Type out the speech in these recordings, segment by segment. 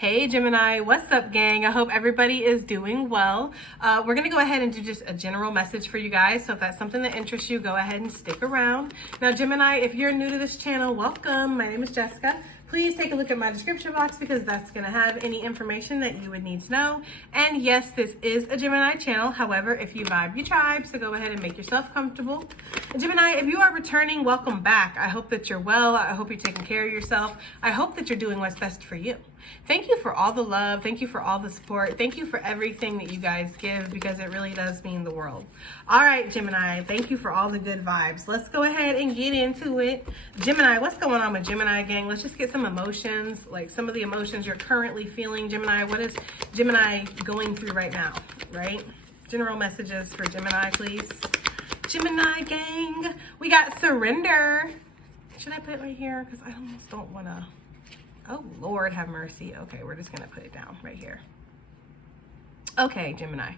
Hey Gemini, what's up gang? I hope everybody is doing well. We're gonna go ahead and do just a general message for you guys. So if that's something that interests you, go ahead and stick around. Now Gemini, if you're new to this channel, welcome. My name is Jessica. Please take a look at my description box because that's gonna have any information that you would need to know. And yes, this is a Gemini channel. However, if you vibe, you tribe, so go ahead and make yourself comfortable. And Gemini, if you are returning, welcome back. I hope that you're well. I hope you're taking care of yourself. I hope that you're doing what's best for you. Thank you for all the love. Thank you for all the support. Thank you for everything that you guys give because it really does mean the world. All right, Gemini, thank you for all the good vibes. Let's go ahead and get into it. Gemini, what's going on with Gemini gang? Let's just get some emotions, like some of the emotions you're currently feeling. Gemini, what is Gemini going through right now, right? General messages for Gemini, please. Gemini gang, we got surrender. Should I put it right here? Because I almost don't want to. Oh, Lord have mercy. Okay, we're just going to put it down right here. Okay, Gemini.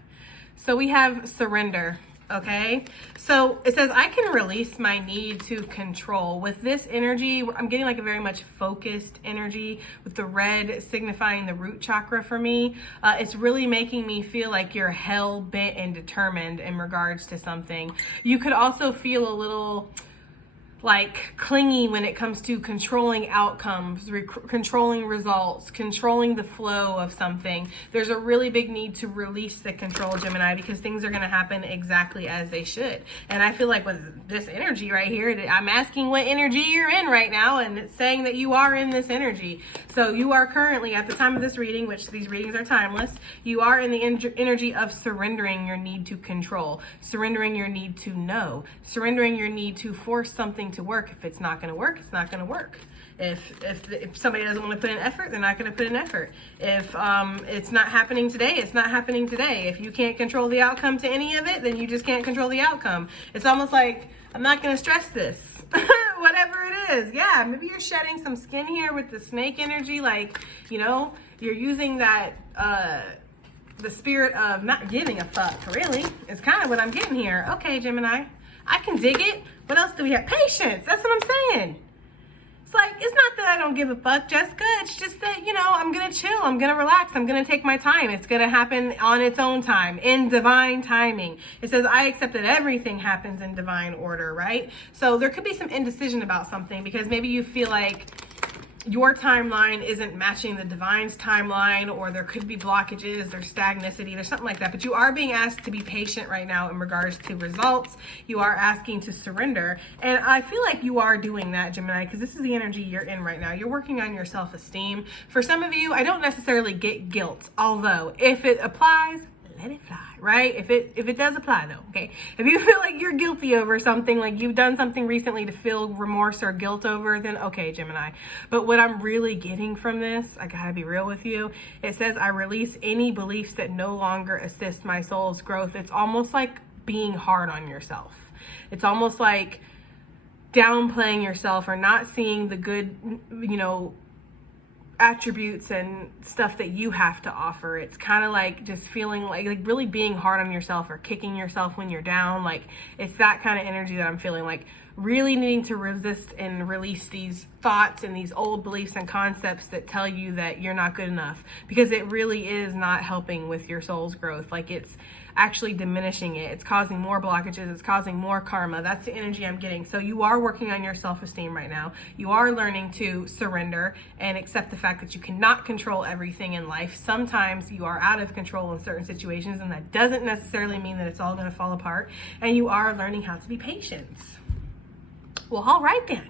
So we have surrender, okay? So it says, I can release my need to control. With this energy, I'm getting like a very much focused energy with the red signifying the root chakra for me. It's really making me feel like you're hell-bent and determined in regards to something. You could also feel a little like clingy when it comes to controlling outcomes, controlling results, controlling the flow of something. There's a really big need to release the control, Gemini, because things are going to happen exactly as they should. And I feel like with this energy right here, I'm asking what energy you're in right now, and it's saying that you are in this energy. So you are currently, at the time of this reading, which these readings are timeless, you are in the energy of surrendering your need to control, surrendering your need to know, surrendering your need to force something to work. If it's not going to work, it's not going to work. If somebody doesn't want to put in effort, they're not going to put in effort. If it's not happening today, it's not happening today. If you can't control the outcome to any of it, then you just can't control the outcome. It's almost like, I'm not going to stress this. Whatever it is. Yeah, maybe you're shedding some skin here with the snake energy. Like, you know, you're using that the spirit of not giving a fuck, really. It's kind of what I'm getting here. Okay, Gemini, I can dig it. What else do we have? Patience. That's what I'm saying. It's like, it's not that I don't give a fuck, Jessica. It's just that, you know, I'm going to chill. I'm going to relax. I'm going to take my time. It's going to happen on its own time, in divine timing. It says, I accept that everything happens in divine order, right? So there could be some indecision about something because maybe you feel like your timeline isn't matching the divine's timeline, or there could be blockages, there's stagnicity, there's something like that. But you are being asked to be patient right now in regards to results. You are asking to surrender. And I feel like you are doing that, Gemini, because this is the energy you're in right now. You're working on your self-esteem. For some of you, I don't necessarily get guilt, although if it applies, let it fly, right? If it does apply though, okay? If you feel like you're guilty over something, like you've done something recently to feel remorse or guilt over, then okay, Gemini. But what I'm really getting from this, I gotta be real with you, it says, I release any beliefs that no longer assist my soul's growth. It's almost like being hard on yourself. It's almost like downplaying yourself or not seeing the good, you know, attributes and stuff that you have to offer. It's kind of like just feeling like really being hard on yourself or kicking yourself when you're down. Like it's that kind of energy that I'm feeling, like really needing to resist and release these thoughts and these old beliefs and concepts that tell you that you're not good enough, because it really is not helping with your soul's growth. Like it's actually diminishing it. It's causing more blockages. It's causing more karma. That's the energy I'm getting. So you are working on your self-esteem right now. You are learning to surrender and accept the fact that you cannot control everything in life. Sometimes you are out of control in certain situations, and that doesn't necessarily mean that it's all going to fall apart. And you are learning how to be patient. Well, all right then,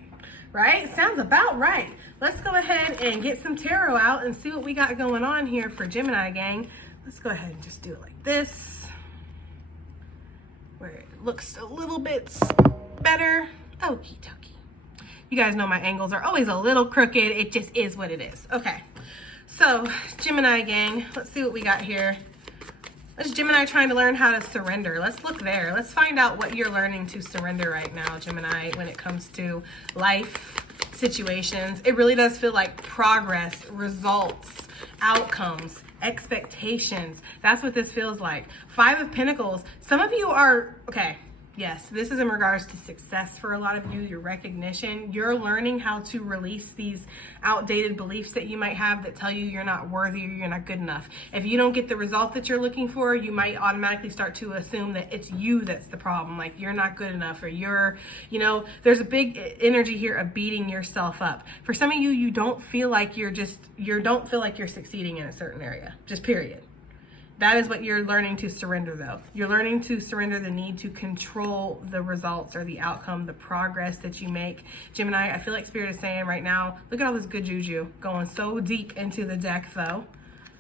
right? Sounds about right. Let's go ahead and get some tarot out and see what we got going on here for Gemini gang. Let's go ahead and just do it like this, where it looks a little bit better. Okie dokie. You guys know my angles are always a little crooked. It just is what it is. Okay, so Gemini gang, let's see what we got here. That's Gemini trying to learn how to surrender. Let's look there. Let's find out what you're learning to surrender right now, Gemini, when it comes to life situations. It really does feel like progress, results, outcomes, expectations. That's what this feels like. 5 of Pentacles. Some of you are, okay, Yes, this is in regards to success for a lot of you, your recognition. You're learning how to release these outdated beliefs that you might have that tell you you're not worthy or you're not good enough. If you don't get the result that you're looking for, you might automatically start to assume that it's you that's the problem, like you're not good enough, or there's a big energy here of beating yourself up. For some of you, you don't feel like you're succeeding in a certain area, just period. That is what you're learning to surrender, though. You're learning to surrender the need to control the results or the outcome, the progress that you make. Gemini, I feel like Spirit is saying right now, look at all this good juju going so deep into the deck, though.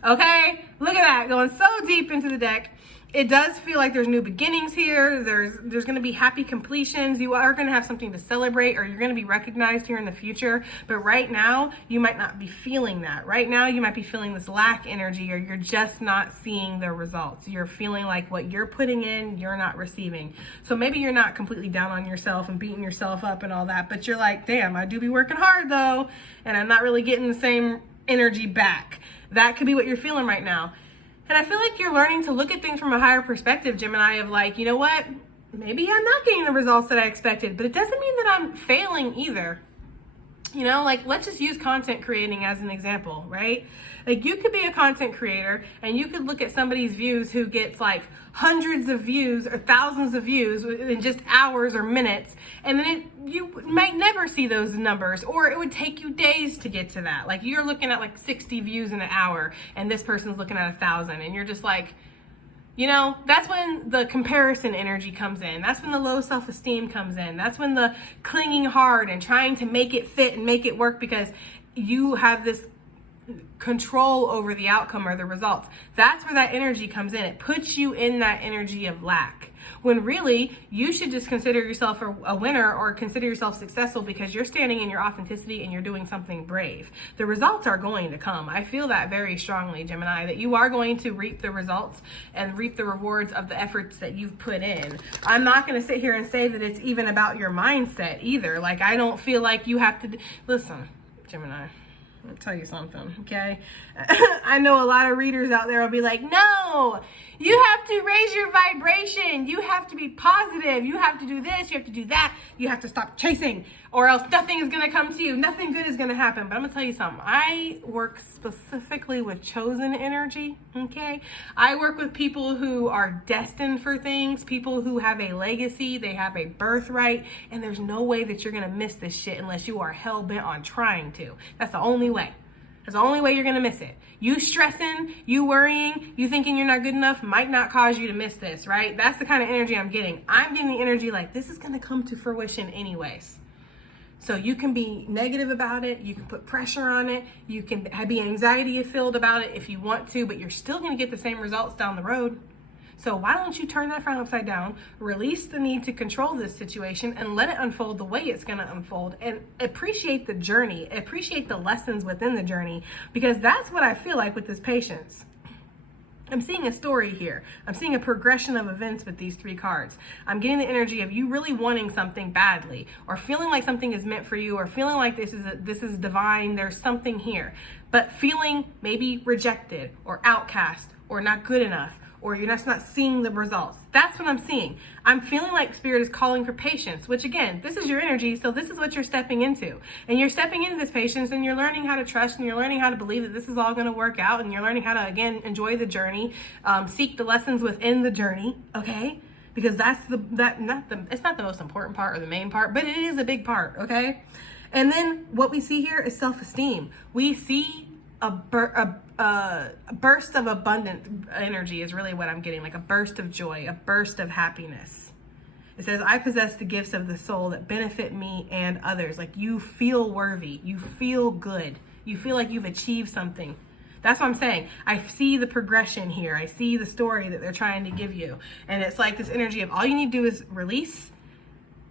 Okay? Look at that, going so deep into the deck. It does feel like there's new beginnings here. There's going to be happy completions. You are going to have something to celebrate, or you're going to be recognized here in the future. But right now, you might not be feeling that. Right now, you might be feeling this lack energy, or you're just not seeing the results. You're feeling like what you're putting in, you're not receiving. So maybe you're not completely down on yourself and beating yourself up and all that, but you're like, damn, I do be working hard though, and I'm not really getting the same energy back. That could be what you're feeling right now. And I feel like you're learning to look at things from a higher perspective, Gemini, of like, you know what? Maybe I'm not getting the results that I expected, but it doesn't mean that I'm failing either. Like, let's just use content creating as an example, right? Like, you could be a content creator and you could look at somebody's views who gets like hundreds of views or thousands of views in just hours or minutes, and then you might never see those numbers, or it would take you days to get to that. Like, you're looking at like 60 views in an hour and this person's looking at 1,000, and you're just like, that's when the comparison energy comes in. That's when the low self-esteem comes in. That's when the clinging hard and trying to make it fit and make it work because you have this control over the outcome or the results. That's where that energy comes in. It puts you in that energy of lack. When really, you should just consider yourself a winner or consider yourself successful because you're standing in your authenticity and you're doing something brave. The results are going to come. I feel that very strongly, Gemini, that you are going to reap the results and reap the rewards of the efforts that you've put in. I'm not going to sit here and say that it's even about your mindset either. Like, I don't feel like you have to... Listen, Gemini, I'll tell you something, okay? I know a lot of readers out there will be like, no, you have to raise your vibration. You have to be positive. You have to do this. You have to do that. You have to stop chasing, or else nothing is going to come to you. Nothing good is going to happen. But I'm going to tell you something. I work specifically with chosen energy, okay? I work with people who are destined for things, people who have a legacy, they have a birthright, and there's no way that you're going to miss this shit unless you are hell-bent on trying to. That's the only way. That's the only way you're going to miss it. You stressing, you worrying, you thinking you're not good enough might not cause you to miss this, right? That's the kind of energy I'm getting. I'm getting the energy like this is going to come to fruition anyways. So you can be negative about it. You can put pressure on it. You can be anxiety filled about it if you want to, but you're still going to get the same results down the road. So why don't you turn that frown upside down, release the need to control this situation, and let it unfold the way it's going to unfold, and appreciate the journey, appreciate the lessons within the journey, because that's what I feel like with this patience. I'm seeing a story here. I'm seeing a progression of events with these three cards. I'm getting the energy of you really wanting something badly, or feeling like something is meant for you, or feeling like this is divine, there's something here, but feeling maybe rejected or outcast or not good enough, or you're just not seeing the results. That's what I'm seeing. I'm feeling like Spirit is calling for patience, which again, this is your energy, so this is what you're stepping into. And you're stepping into this patience, and you're learning how to trust, and you're learning how to believe that this is all gonna work out, and you're learning how to, again, enjoy the journey, seek the lessons within the journey, okay? Because it's not the most important part or the main part, but it is a big part, okay? And then what we see here is self-esteem. We see a burst of abundant energy is really what I'm getting, like a burst of joy, a burst of happiness. It says, I possess the gifts of the soul that benefit me and others. Like, you feel worthy, you feel good, you feel like you've achieved something. That's what I'm saying. I see the progression here. I see the story that they're trying to give you. And it's like this energy of all you need to do is release,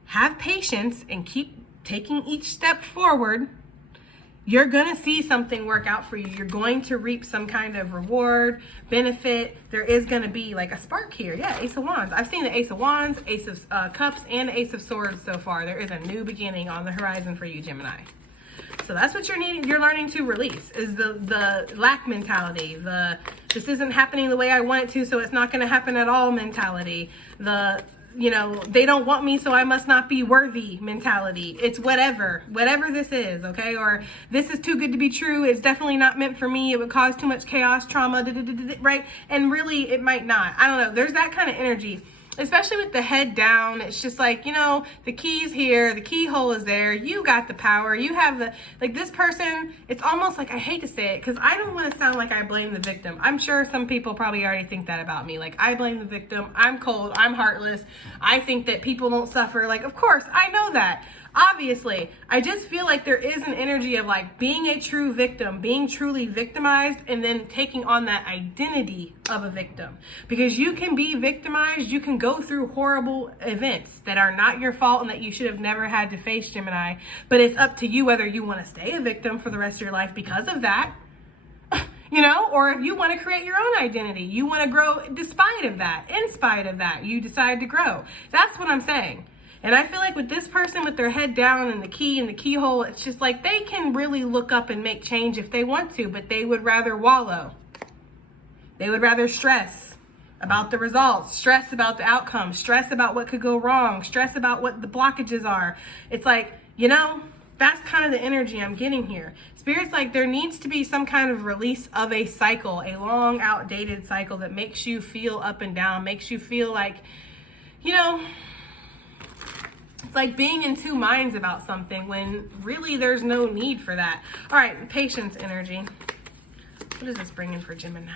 have patience, and keep taking each step forward. You're going to see something work out for you. You're going to reap some kind of reward, benefit. There is going to be like a spark here. Yeah, Ace of Wands. I've seen the Ace of Wands, Ace of Cups, and Ace of Swords so far. There is a new beginning on the horizon for you, Gemini. So that's what you're learning to release, is the lack mentality, the this isn't happening the way I want it to, so it's not going to happen at all mentality, the you know, they don't want me, so I must not be worthy mentality. It's whatever this is, okay? Or this is too good to be true. It's definitely not meant for me. It would cause too much chaos, trauma, right? And really, it might not. I don't know. There's that kind of energy, especially with the head down. It's just like, you know, the key's here, the keyhole is there. You got the power. You have the, like this person, it's almost like, I hate to say it because I don't want to sound like I blame the victim. I'm sure some people probably already think that about me. Like, I blame the victim. I'm cold. I'm heartless. I think that people don't suffer. Like, of course, I know that. Obviously, I just feel like there is an energy of like being a true victim, being truly victimized, and then taking on that identity of a victim. Because you can be victimized, you can go through horrible events that are not your fault and that you should have never had to face, Gemini. But it's up to you whether you want to stay a victim for the rest of your life because of that. You know, or if you want to create your own identity, you want to grow despite of that, in spite of that, you decide to grow. That's what I'm saying. And I feel like with this person with their head down and the key and the keyhole, it's just like they can really look up and make change if they want to, but they would rather wallow. They would rather stress about the results, stress about the outcome, stress about what could go wrong, stress about what the blockages are. It's like, you know, that's kind of the energy I'm getting here. Spirit's like there needs to be some kind of release of a cycle, a long outdated cycle that makes you feel up and down, makes you feel like, you know, it's like being in two minds about something when really there's no need for that. All right, patience energy. What is this bringing for Gemini?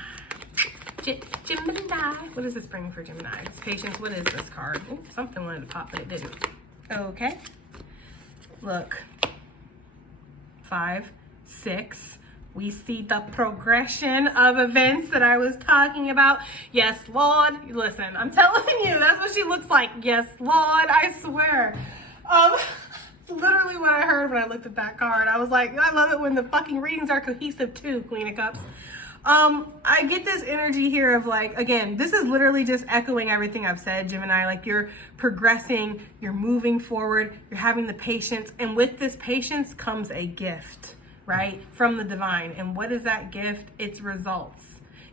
Gemini. What is this bringing for Gemini? It's patience. What is this card? Ooh, something wanted to pop, but it didn't. Okay. Look. 5, 6. We see the progression of events that I was talking about. Yes, Lord. Listen, I'm telling you, that's what she looks like. Yes, Lord, I swear. Literally what I heard when I looked at that card. I was like, I love it when the fucking readings are cohesive too, Queen of Cups. I get this energy here of like, again, this is literally just echoing everything I've said, Gemini. Like you're progressing, you're moving forward, you're having the patience. And with this patience comes a gift, right? From the divine. And what is that gift? It's results.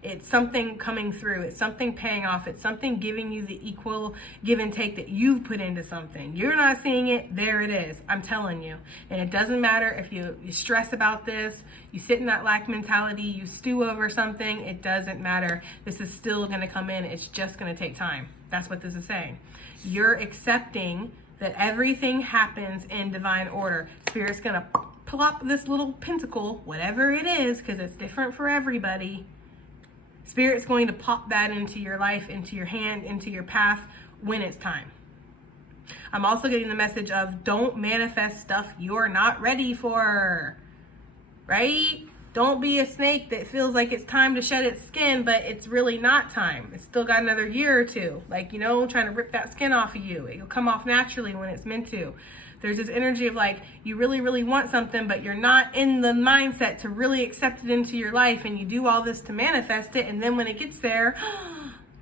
It's something coming through. It's something paying off. It's something giving you the equal give and take that you've put into something. You're not seeing it. There it is. I'm telling you. And it doesn't matter if you stress about this, you sit in that lack mentality, you stew over something. It doesn't matter. This is still going to come in. It's just going to take time. That's what this is saying. You're accepting that everything happens in divine order. Spirit's going to plop this little pentacle, whatever it is, because it's different for everybody. Spirit's going to pop that into your life, into your hand, into your path when it's time. I'm also getting the message of don't manifest stuff you're not ready for, right? Don't be a snake that feels like it's time to shed its skin, but it's really not time. It's still got another year or two. Like, you know, trying to rip that skin off of you. It'll come off naturally when it's meant to. There's this energy of like, you really, really want something, but you're not in the mindset to really accept it into your life. And you do all this to manifest it. And then when it gets there,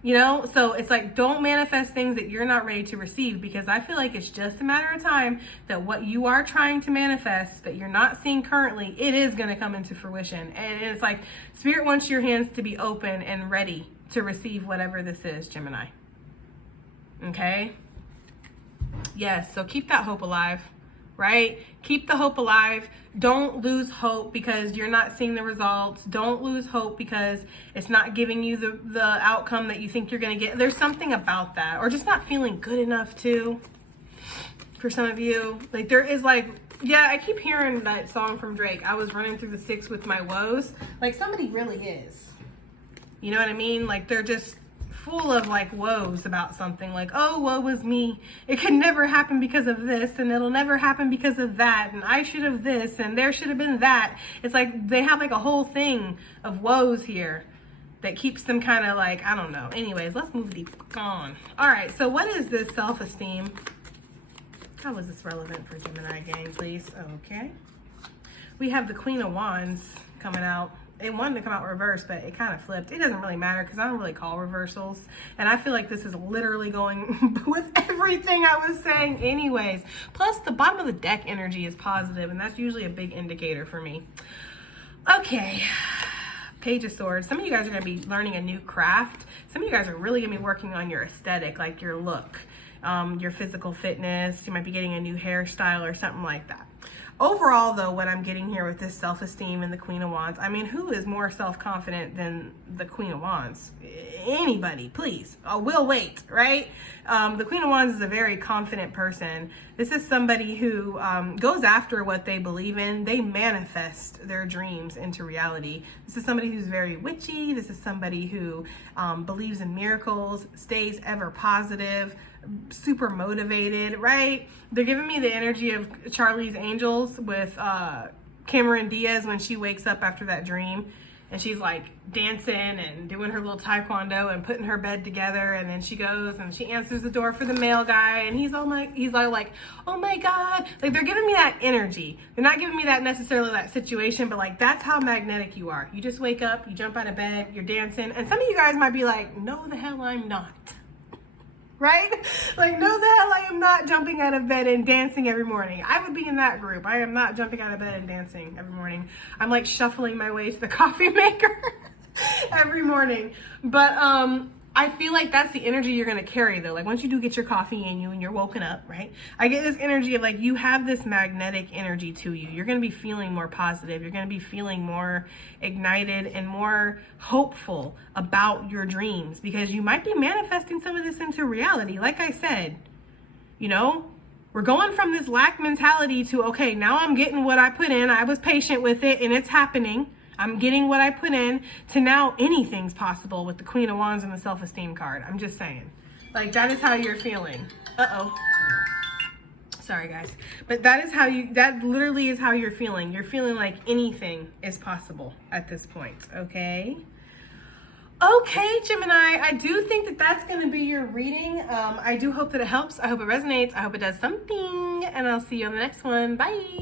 you know, so it's like, don't manifest things that you're not ready to receive, because I feel like it's just a matter of time that what you are trying to manifest that you're not seeing currently, it is going to come into fruition. And it's like, Spirit wants your hands to be open and ready to receive whatever this is, Gemini. Okay? Yes, so keep that hope alive, right? Keep the hope alive. Don't lose hope because you're not seeing the results. Don't lose hope because it's not giving you the outcome that you think you're going to get. There's something about that, or just not feeling good enough too, for some of you. Like there is like, yeah, I keep hearing that song from Drake. I was running through the 6 with my woes. Like somebody really is. You know what I mean? Like they're just full of like woes about something, like, oh, woe is me, it could never happen because of this, and it'll never happen because of that, and I should have this, and there should have been that. It's like they have like a whole thing of woes here that keeps them kind of like, I don't know. Anyways, let's move deep on. All right, so what is this self-esteem? How is this relevant for Gemini gang, please? Okay, we have the Queen of Wands coming out. It wanted to come out reverse, but it kind of flipped. It doesn't really matter because I don't really call reversals. And I feel like this is literally going with everything I was saying anyways. Plus, the bottom of the deck energy is positive, and that's usually a big indicator for me. Okay, Page of Swords. Some of you guys are going to be learning a new craft. Some of you guys are really going to be working on your aesthetic, like your look. your physical fitness. You might be getting a new hairstyle or something like that. Overall, though, what I'm getting here with this self-esteem and the Queen of Wands, I mean, who is more self-confident than the Queen of Wands? Anybody, please. We'll wait, right? The Queen of Wands is a very confident person. This is somebody who goes after what they believe in. They manifest their dreams into reality. This is somebody who's very witchy. This is somebody who believes in miracles, stays ever positive, super motivated, right? They're giving me the energy of Charlie's Angels with Cameron Diaz when she wakes up after that dream and she's like dancing and doing her little taekwondo and putting her bed together, and then she goes and she answers the door for the mail guy and he's like, oh my God. Like, they're giving me that energy. They're not giving me that necessarily that situation, but like, that's how magnetic you are. You just wake up, you jump out of bed, you're dancing, and some of you guys might be like, no the hell I'm not. Right? Like, no the hell I am not jumping out of bed and dancing every morning. I would be in that group. I am not jumping out of bed and dancing every morning. I'm like shuffling my way to the coffee maker every morning. But I feel like that's the energy you're going to carry, though. Like, once you do get your coffee in you and you're woken up, right? I get this energy of like, you have this magnetic energy to you. You're going to be feeling more positive. You're going to be feeling more ignited and more hopeful about your dreams, because you might be manifesting some of this into reality. Like I said, you know, we're going from this lack mentality to, okay, now I'm getting what I put in. I was patient with it and it's happening. I'm getting what I put in, to now anything's possible with the Queen of Wands and the self-esteem card. I'm just saying. Like, that is how you're feeling. Uh-oh. Sorry, guys. But that literally is how you're feeling. You're feeling like anything is possible at this point, okay? Okay, Gemini, I do think that that's going to be your reading. I do hope that it helps. I hope it resonates. I hope it does something. And I'll see you on the next one. Bye.